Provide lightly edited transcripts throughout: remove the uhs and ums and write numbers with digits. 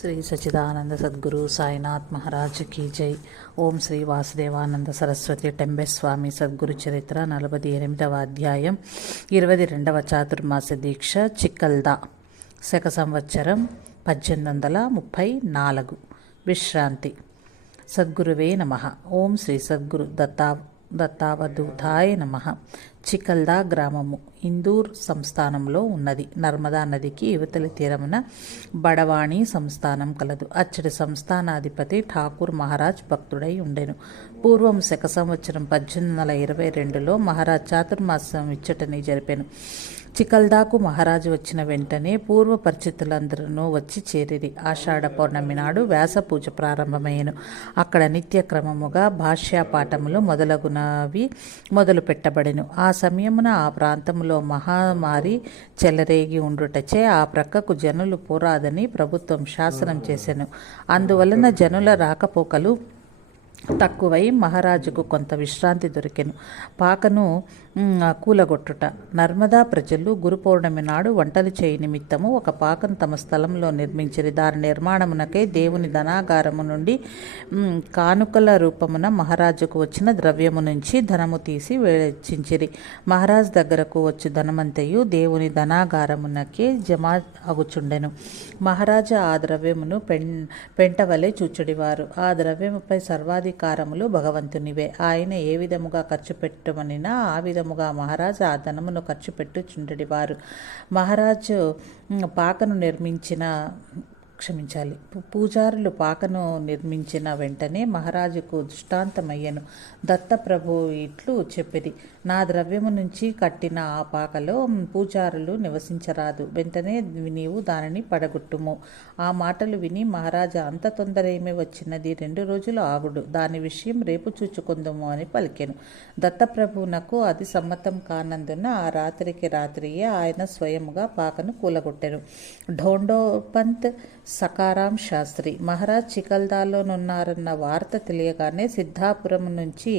Shri Sachidananda Sadhguru Sainath Maharaj key జై. ఓం శ్రీ వాసుదేవానంద సరస్వతి టెంబెస్వామి సద్గురు చరిత్ర 48వ అధ్యాయం 22వ చాతుర్మాస దీక్ష చిక్కల్దా శక సంవత్సరం 1834 విశ్రాంతి. సద్గురువే నమః. ఓం శ్రీ సద్గురు దత్తావధూతాయ నమః. చికల్దా గ్రామము ఇందూర్ సంస్థానంలో ఉన్నది. నర్మదా నదికి యువతలి తీరమున బడవాణి సంస్థానం కలదు. అచ్చడి సంస్థానాధిపతి ఠాకూర్ మహారాజ్ భక్తుడై ఉండెను. పూర్వం శక సంవత్సరం 1822లో మహారాజ్ చాతుర్మాసం ఇచ్చటని జరిపెను. చికల్దాకు మహారాజు వచ్చిన వెంటనే పూర్వ పరిచితులందరూ వచ్చి చేరిరి. ఆషాఢ పౌర్ణమి నాడు వ్యాస పూజ ప్రారంభమయ్యను. అక్కడ నిత్యక్రమముగా భాష్యపాఠములు మొదలగునవి మొదలు పెట్టబడెను. ఆ సమయమున ఆ ప్రాంతములో మహామారి చెలరేగి ఉండుటచే ఆ ప్రక్కకు జనులు పోరాదని ప్రభుత్వం శాసనం చేసెను. అందువలన జనుల రాకపోకలు తక్కువై మహారాజుకు కొంత విశ్రాంతి దొరికెను. పాకను కూలగొట్టుట. నర్మదా ప్రజలు గురు పౌర్ణమి నాడు వంటలు చేయి నిమిత్తము ఒక పాకను తమ స్థలంలో నిర్మించిరి. దాని నిర్మాణమునకై దేవుని ధనాగారము నుండి కానుకల రూపమున మహారాజుకు వచ్చిన ద్రవ్యము నుంచి ధనము తీసి వెచ్చించిరి. మహారాజు దగ్గరకు వచ్చి ధనమంతయు దేవుని ధనాగారమునకే జమ అగుచుండెను. మహారాజు ఆ ద్రవ్యమును పెంటవలే చూచుడివారు. ఆ ద్రవ్యముపై సర్వాధికారములు భగవంతునివే. ఆయన ఏ విధముగా ఖర్చు పెట్టమనినా ఆ విధముగా మహారాజు ఆ ధనమును ఖర్చు పెట్టుచుండెడివారు. మహారాజు పాకను పూజారులు పాకను నిర్మించిన వెంటనే మహారాజుకు దృష్టాంతమయ్యను. దత్తప్రభు ఇట్లు చెప్పిరి: నా ద్రవ్యము నుంచి కట్టిన ఆ పాకలో పూజారులు నివసించరాదు. వెంటనే నీవు దానిని పడగొట్టుము. ఆ మాటలు విని మహారాజా, అంత తొందర ఏమి వచ్చినది, 2 రోజులు ఆగుడు, దాని విషయం రేపు చూచుకుందుము అని పలికెను. దత్తప్రభువునకు అది సమ్మతం కానందున ఆ రాత్రియే ఆయన స్వయముగా పాకను కూలగొట్టెను. ఢోండోపంత్ సకారాం శాస్త్రి మహారాజ్ చికల్దాలోనున్నారన్న వార్త తెలియగానే సిద్ధాపురం నుంచి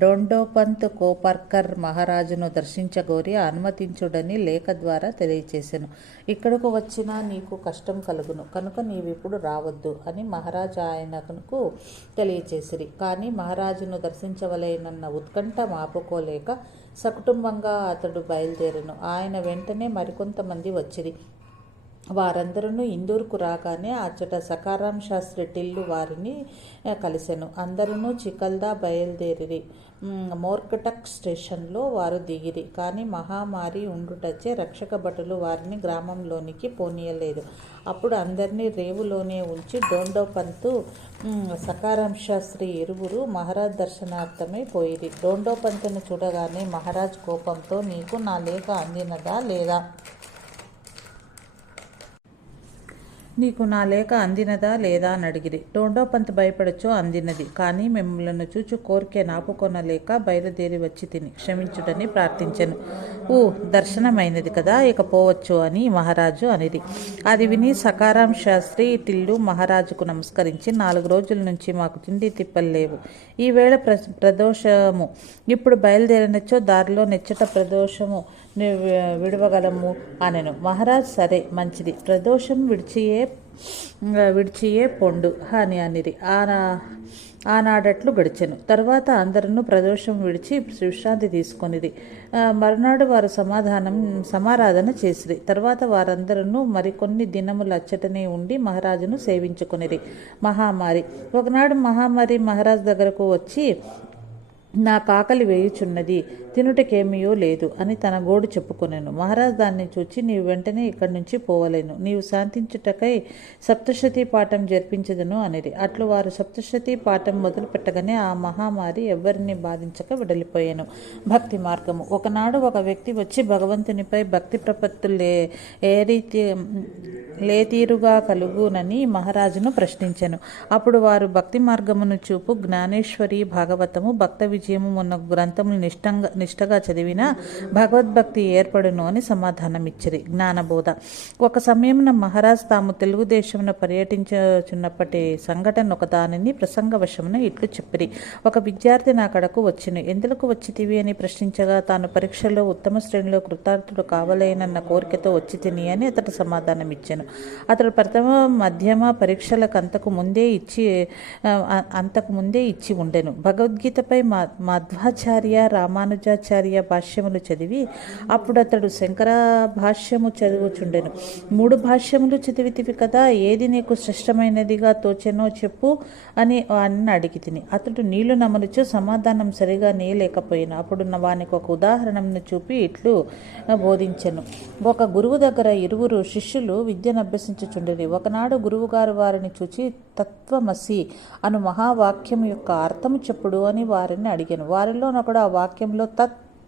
డోండోపంత్ కోపర్కర్ మహారాజును దర్శించగోరి అనుమతించుడని లేఖ ద్వారా తెలియచేసెను. ఇక్కడకు వచ్చినా నీకు కష్టం కలుగును, కనుక నీవిప్పుడు రావద్దు అని మహారాజు ఆయనకు తెలియచేసిరి. కానీ మహారాజును దర్శించవలేనన్న ఉత్కంఠ మాపుకోలేక సకుటుంబంగా అతడు బయలుదేరెను. ఆయన వెంటనే మరికొంతమంది వచ్చిరి. వారందరూ ఇందూర్కు రాగానే అచ్చట సకారాం శాస్త్రి టిల్లు వారిని కలిసెను. అందరూ చికల్దా బయలుదేరిరి. మోర్కటక్ స్టేషన్లో వారు దిగిరి. కానీ మహామారి ఉండుటచే రక్షక భటులు వారిని గ్రామంలోనికి పోనీయలేదు. అప్పుడు అందరినీ రేవులోనే ఉంచి డోండోపంతు సకారాం శాస్త్రి ఇరువురు మహారాజ్ దర్శనార్థమై పోయిరి. డోండోపంతును చూడగానే మహారాజ్ కోపంతో, నీకు నా లేఖ అందినదా లేదా? అని అడిగిరి. డోండోపంత్ భయపడచో, అందినది, కానీ మిమ్మల్ని చూచు కోరికే నాపుకొనలేక బయలుదేరి వచ్చి తిని క్షమించుటని ప్రార్థించెను. దర్శనమైనది కదా, ఇక పోవచ్చు అని మహారాజు అనిరి. అది విని సకారాం శాస్త్రి టిల్లు మహారాజుకు నమస్కరించి, 4 రోజుల నుంచి మాకు తిండి తిప్పలేవు. ఈవేళ ప్రదోషము, ఇప్పుడు బయలుదేరినచ్చో దారిలో నెచ్చట ప్రదోషము విడవగలము అనెను. మహారాజ్ సరే, మంచిది, ప్రదోషం విడిచియే పొండు అని అనిరి. ఆనాడట్లు గడిచెను. తర్వాత అందరూ ప్రదోషం విడిచి విశ్రాంతి తీసుకొనిది. మరునాడు వారు సమారాధన చేసిరి. తర్వాత వారందరూ మరికొన్ని దినములు అచ్చటనే ఉండి మహారాజును సేవించుకొనిరి. మహామారి ఒకనాడు మహారాజు దగ్గరకు వచ్చి, నా కాకలి వేయుచున్నది, తినుటకేమియో లేదు అని తన గోడు చెప్పుకొనెను. మహారాజ్ దాన్ని చూచి, నీవు వెంటనే ఇక్కడి నుంచి పోవలేను, నీవు శాంతించుటకై సప్తశతీ పాఠం జరిపించదును అనిరి. అట్లు వారు సప్తశతీ పాఠం మొదలు పెట్టగానే ఆ మహామారి ఎవరిని బాధించక విడలిపోయాను. భక్తి మార్గము. ఒకనాడు ఒక వ్యక్తి వచ్చి భగవంతునిపై భక్తి ప్రపత్తులు లేతీరుగా కలుగునని మహారాజును ప్రశ్నించెను. అప్పుడు వారు భక్తి మార్గమును చూపు జ్ఞానేశ్వరి భాగవతము, భక్త రాజవిజయము మొన్న గ్రంథములు నిష్టగా చదివినా భగవద్భక్తి ఏర్పడును అని సమాధానమిచ్చిరి. జ్ఞానబోధ. ఒక సమయమున మహారాజ్ తాము తెలుగుదేశమున పర్యటించుచున్నప్పటి సంఘటన ఒక దానిని ప్రసంగవశమున ఇట్లు చెప్పిరి. ఒక విద్యార్థి నా కడకు వచ్చిను. ఎందులకు వచ్చితివి అని ప్రశ్నించగా తాను పరీక్షలో ఉత్తమ శ్రేణిలో కృతార్థుడు కావలేనన్న కోరికతో వచ్చి తిని అని అతడు సమాధానం ఇచ్చాను. అతడు ప్రథమ మధ్యమ పరీక్షలకు అంతకు ముందే ఇచ్చి ఉండెను. భగవద్గీతపై మధ్వాచార్య రామానుజాచార్య భాష్యములు చదివి అప్పుడు అతడు శంకర భాష్యము చదువుచుండెను. 3 భాష్యములు చదివితివి కదా, ఏది నీకు శ్రేష్టమైనదిగా తోచెనో చెప్పు అని వాడిని అడిగి తిని. అతడు నీళ్లు నమలుచు సమాధానం సరిగా నేయలేకపోయాను. అప్పుడు వానికి ఒక ఉదాహరణను చూపి ఇట్లు బోధించెను. ఒక గురువు దగ్గర 2 శిష్యులు విద్యను అభ్యసించుచుండిరి. ఒకనాడు గురువుగారు వారిని చూచి తత్వమసి అను మహావాక్యం యొక్క అర్థము చెప్పుడు అని వారిని అడిగాను. వారిలోనొకడు ఆ వాక్యంలో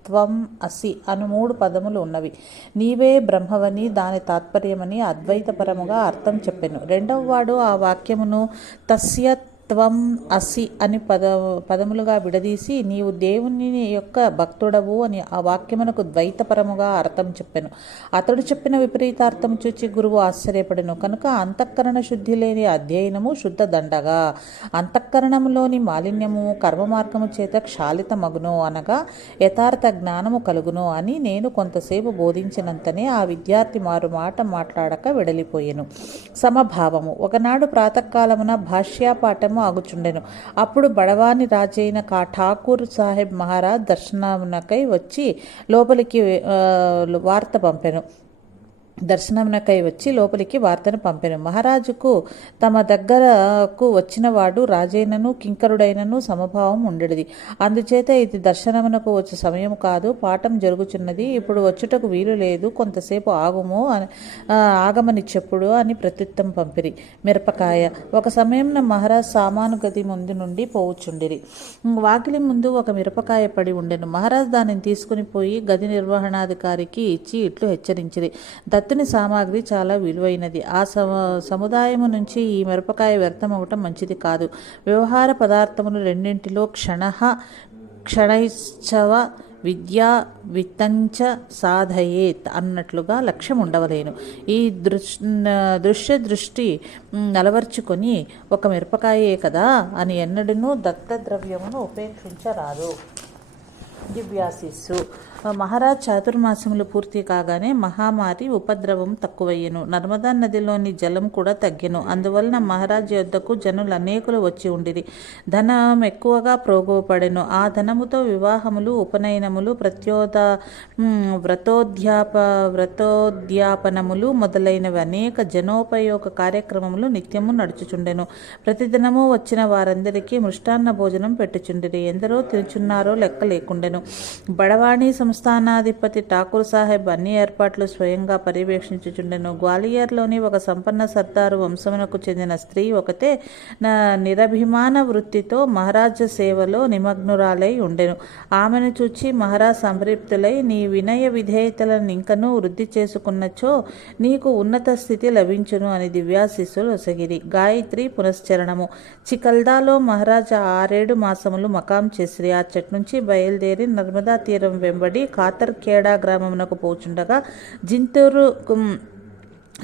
త్వం అసి అను 3 పదములు ఉన్నవి. నీవే బ్రహ్మవని దాని తాత్పర్యమని అద్వైతపరముగా అర్థం చెప్పెను. రెండవ వాడు ఆ వాక్యమును తస్య త్వం అసి అని పదములుగా విడదీసి నీవు దేవుని యొక్క భక్తుడవు అని ఆ వాక్యమునకు ద్వైతపరముగా అర్థం చెప్పెను. అతడు చెప్పిన విపరీతార్థం చూచి గురువు ఆశ్చర్యపడెను. కనుక అంతఃకరణ శుద్ధి లేని అధ్యయనము శుద్ధ దండగా, అంతఃకరణములోని మాలిన్యము కర్మ మార్గము చేత క్షాళితమగును అనగా యథార్థ జ్ఞానము కలుగును అని నేను కొంతసేపు బోధించినంతనే ఆ విద్యార్థి మారు మాట మాట్లాడక వెడలిపోయెను. సమభావము. ఒకనాడు ప్రాతకాలమున భాష్యపాఠము ఆగుచుండెను. అప్పుడు బడవాని రాజైన ఠాకూర్ సాహెబ్ మహారాజ్ దర్శనమునకై వచ్చి లోపలికి వార్తను పంపెను. మహారాజుకు తమ దగ్గరకు వచ్చినవాడు రాజైనను కింకరుడైనను సమభావం ఉండేది. అందుచేత ఇది దర్శనమునకు వచ్చే సమయం కాదు, పాఠం జరుగుచున్నది, ఇప్పుడు వచ్చుటకు వీలు లేదు, కొంతసేపు ఆగమని చెప్పుడు అని ప్రత్యుత్తరం పంపిరి. మిరపకాయ. ఒక సమయంలో మహారాజ్ సామాను గది ముందు నుండి పోవుచుండిరి. వాకిలి ముందు ఒక మిరపకాయ పడి ఉండెను. మహారాజ్ దానిని తీసుకుని పోయి గది నిర్వహణాధికారికి ఇచ్చి ఇట్లు హెచ్చరించిరి. దత్తుని సామాగ్రి చాలా విలువైనది. ఆ సముదాయము నుంచి ఈ మిరపకాయ వ్యర్థమవటం మంచిది కాదు. వ్యవహార పదార్థములు రెండింటిలో క్షణైశ్చవ విద్యా విత్తంచ సాధయేత్ అన్నట్లుగా లక్ష్యం ఉండవలేను. ఈ దృష్టి అలవర్చుకొని ఒక మిరపకాయే కదా అని ఎన్నడూనూ దత్తద్రవ్యమును ఉపేక్షించరాదు. దివ్యాశిస్సు. మహారాజ్ చాతుర్మాసములు పూర్తి కాగానే మహామారి ఉపద్రవం తక్కువయ్యెను. నర్మదా నదిలోని జలం కూడా తగ్గెను. అందువలన మహారాజ్ యొద్దకు జనులు అనేకులు వచ్చి ఉండిరి. ధనం ఎక్కువగా ప్రోగుపడెను. ఆ ధనముతో వివాహములు, ఉపనయనములు, వ్రతోద్యాపనములు మొదలైనవి అనేక జనోపయోగ కార్యక్రమములు నిత్యము నడుచుచుండెను. ప్రతిదినము వచ్చిన వారందరికీ మృష్టాన్న భోజనం పెట్టుచుండిరి. ఎందరో తినుచున్నారో లెక్క లేకుండెను. బడవాణి సంస్థానాధిపతి ఠాకూర్ సాహెబ్ అన్ని ఏర్పాట్లు స్వయంగా పర్యవేక్షించుచుండెను. గ్వాలియర్లోని ఒక సంపన్న సర్దారు వంశమునకు చెందిన స్త్రీ ఒకతే నిరభిమాన వృత్తితో మహారాజ సేవలో నిమగ్నురాలై ఉండెను. ఆమెను చూచి మహారాజ్ సంతృప్తులై, నీ వినయ విధేయతలను ఇంకనూ వృద్ధి చేసుకున్నచో నీకు ఉన్నత స్థితి లభించును అని దివ్యాశిస్సులు ఒసగిరి. గాయత్రి పునశ్చరణము. చికల్దాలో మహారాజా 6-7 మాసములు మకాం చేసిరి. ఆ చెట్టు నుంచి బయలుదేరి నర్మదా తీరం వెంబడి కాతర్ఖేడా గ్రామమునకు పోచుండగా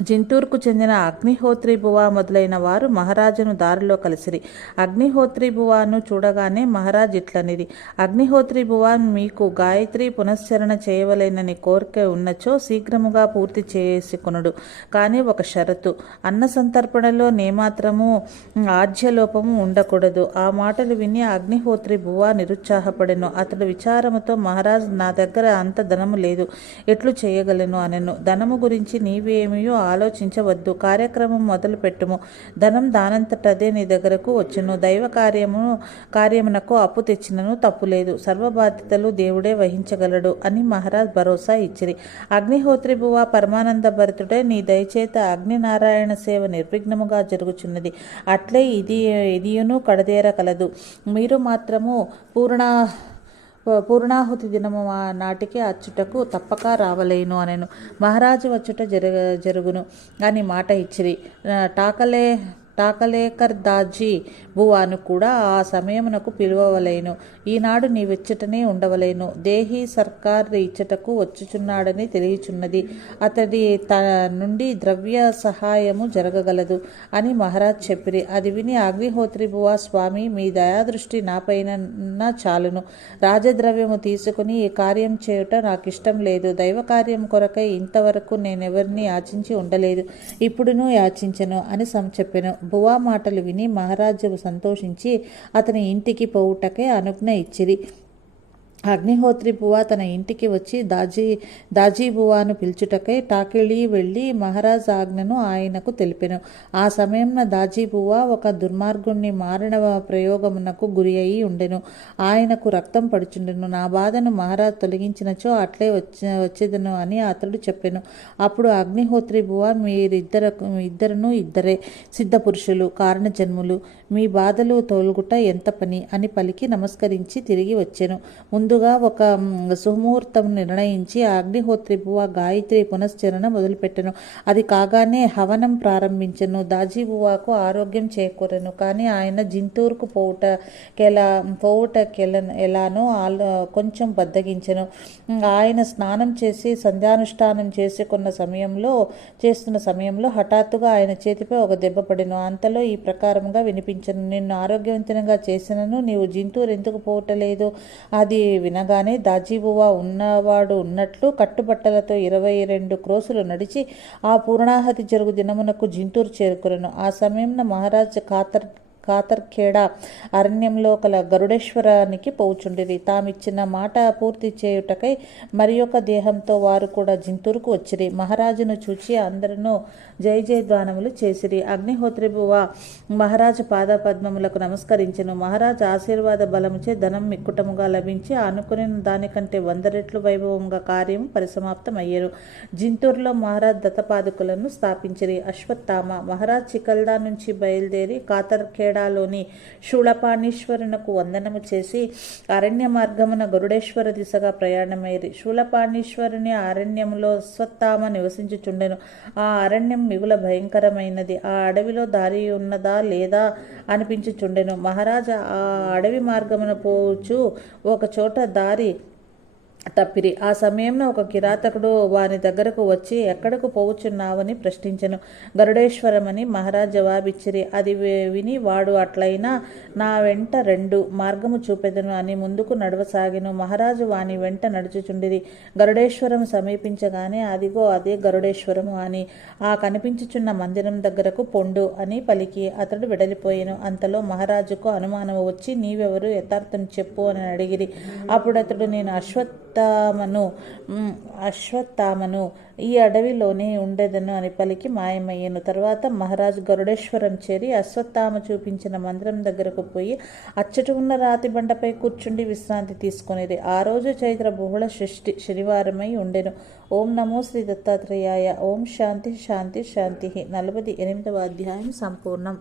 జింతూర్కు చెందిన అగ్నిహోత్రి బువా మొదలైన వారు మహారాజును దారిలో కలిసిరి. అగ్నిహోత్రి బువాను చూడగానే మహారాజ్ ఇట్లనిది, అగ్నిహోత్రి బువా, మీకు గాయత్రి పునశ్చరణ చేయవలెనని కోరిక ఉన్నచో శీఘ్రముగా పూర్తి చేసుకొనుడు. కానీ ఒక షరతు, అన్న సంతర్పణలో నేమాత్రము ఆజ్యలోపము ఉండకూడదు. ఆ మాటలు విని అగ్నిహోత్రి బువా నిరుత్సాహపడెను. అతడు విచారముతో, మహారాజ్, నా దగ్గర అంత ధనము లేదు, ఎట్లు చేయగలను అనెను. ధనము గురించి నీవేమియో ఆలోచించవద్దు, కార్యక్రమం మొదలు పెట్టుము, ధనం దానంతటదే నీ దగ్గరకు వచ్చును. దైవ కార్యమునకు అప్పు తెచ్చినను తప్పులేదు, సర్వ బాధ్యతలు దేవుడే వహించగలడు అని మహారాజ్ భరోసా ఇచ్చిరి. అగ్నిహోత్రి బువా పరమానంద భరితుడే, నీ దయచేత అగ్నినారాయణ సేవ నిర్విఘ్నముగా జరుగుచున్నది, అట్లే ఇదియును కడదేర కలదు. మీరు మాత్రము పూర్ణాహుతి దినము నాటికి అచ్చుటకు తప్పక రావలేను అనెను. మహారాజు వచ్చుట జరుగును అని మాట ఇచ్చిరి. టాకలేకర్దాజీ బువాను కూడా ఆ సమయమునకు పిలువవలేను. ఈనాడు నీవెచ్చటనే ఉండవలేను. దేహి సర్కార్ ఇచ్చటకు వచ్చుచున్నాడని తెలియచున్నది. అతడి నుండి ద్రవ్య సహాయము జరగగలదు అని మహారాజ్ చెప్పిరి. అది విని అగ్నిహోత్రి బువా, స్వామి మీ దయాదృష్టి నాపైన చాలును. రాజద్రవ్యము తీసుకుని ఈ కార్యం చేయుట నాకిష్టం లేదు. దైవ కార్యం కొరకై ఇంతవరకు నేనెవరిని యాచించి ఉండలేదు, ఇప్పుడును యాచించను అని చెప్పెను. బువా మాటలు విని మహారాజు సంతోషించి అతని ఇంటికి పోవుటకే అనుజ్ఞ ఇచ్చిరి. అగ్నిహోత్రి బువా తన ఇంటికి వచ్చి దాజీ బువాను పిలుచుటకై టాకిళీ వెళ్ళి మహారాజ్ ఆజ్ఞను ఆయనకు తెలిపెను. ఆ సమయంన దాజీ బువా ఒక దుర్మార్గుణ్ణి మారణ ప్రయోగమునకు గురి అయి ఉండెను. ఆయనకు రక్తం పడుచుండెను. నా బాధను మహారాజ్ తొలగించినచో అట్లే వచ్చేదను అని అతడు చెప్పెను. అప్పుడు అగ్నిహోత్రి బువా, ఇద్దరును ఇద్దరే సిద్ధపురుషులు, కారణజన్ములు, మీ బాధలు తొలగుట ఎంత పని అని పలికి నమస్కరించి తిరిగి వచ్చెను. ముందుగా ఒక సుముహూర్తం నిర్ణయించి అగ్నిహోత్రి బువా గాయత్రి పునశ్చరణ మొదలుపెట్టెను. అది కాగానే హవనం ప్రారంభించెను. దాజీ బువాకు ఆరోగ్యం చేకూరెను. కానీ ఆయన జింతూరుకు ఎలానో కొంచెం బద్దగించెను. ఆయన స్నానం చేసి సంధ్యానుష్ఠానం చేస్తున్న సమయంలో హఠాత్తుగా ఆయన చేతిపై ఒక దెబ్బ పడెను. అంతలో ఈ ప్రకారంగా వినిపించెను, నిన్ను ఆరోగ్యవంతంగా చేసినను నీవు జింతూరు ఎందుకు పోవటలేదు? అది వినగానే దాజీబువా ఉన్నవాడు ఉన్నట్లు కట్టుబట్టలతో 22 క్రోసులు నడిచి ఆ పూర్ణాహతి జరుగు దినమునకు జింతూరు చేరుకొనెను. ఆ సమయంలో మహారాజ్ కాతర్ఖేడా అరణ్యంలో కల గరుడేశ్వరానికి పోవుచుండిరి. తామిచ్చిన మాట పూర్తి చేయుటకై మరి ఒక దేహంతో వారు కూడా జింతూరుకు వచ్చిరి. మహారాజును చూచి అందరూ జై జయధ్వానములు చేసిరి. అగ్నిహోత్రి బువా మహారాజు పాదపద్మములకు నమస్కరించెను. మహారాజు ఆశీర్వాద బలముచే ధనం మిక్కుటముగా లభించి అనుకుని దానికంటే 100 రెట్లు వైభవంగా కార్యము పరిసమాప్తమయ్యేను. జింతూరులో మహారాజ్ దత్తపాదుకులను స్థాపించిరి. అశ్వత్థామ మహారాజ్ చికల్దా నుంచి బయలుదేరి కాతర్ఖేడాలోని శూలపాణీశ్వరునకు వందనము చేసి అరణ్య మార్గమున గరుడేశ్వర దిశగా ప్రయాణమైరి. శూలపాణీశ్వరుని అరణ్యములో అశ్వత్థామ నివసించుచుండెను. ఆ అరణ్యం మిగుల భయంకరమైనది. ఆ అడవిలో దారి ఉన్నదా లేదా అనిపించుచుండెను. మహారాజా ఆ అడవి మార్గమున పోవచ్చు ఒక చోట దారి తప్పిరి. ఆ సమయంలో ఒక కిరాతకుడు వాని దగ్గరకు వచ్చి ఎక్కడకు పోవుచున్నావని ప్రశ్నించెను. గరుడేశ్వరమని మహారాజ్ జవాబిచ్చిరి. అది విని వాడు, అట్లయినా నా వెంట 2 మార్గము చూపెదను అని ముందుకు నడవసాగెను. మహారాజు వాని వెంట నడుచుచుండిరి. గరుడేశ్వరం సమీపించగానే అదిగో అదే గరుడేశ్వరము అని ఆ కనిపించుచున్న మందిరం దగ్గరకు పొండు అని పలికి అతడు వెడలిపోయెను. అంతలో మహారాజుకు అనుమానము వచ్చి నీవెవరు, యథార్థం చెప్పు అని అడిగిరి. అప్పుడు అతడు, నేను అశ్వత్థామను, ఈ అడవిలోనే ఉండేదను అని పలికి మాయమయ్యను. తర్వాత మహారాజు గరుడేశ్వరం చేరి అశ్వత్థామ చూపించిన మందిరం దగ్గరకు పోయి అచ్చట ఉన్న రాతి బండపై కూర్చుండి విశ్రాంతి తీసుకొనిరి. ఆ రోజు చైత్ర బహుళ షష్ఠి శనివారమై ఉండెను. ఓం నమో శ్రీ దత్తాత్రేయాయ. ఓం శాంతి శాంతి శాంతి. 48వ అధ్యాయం సంపూర్ణం.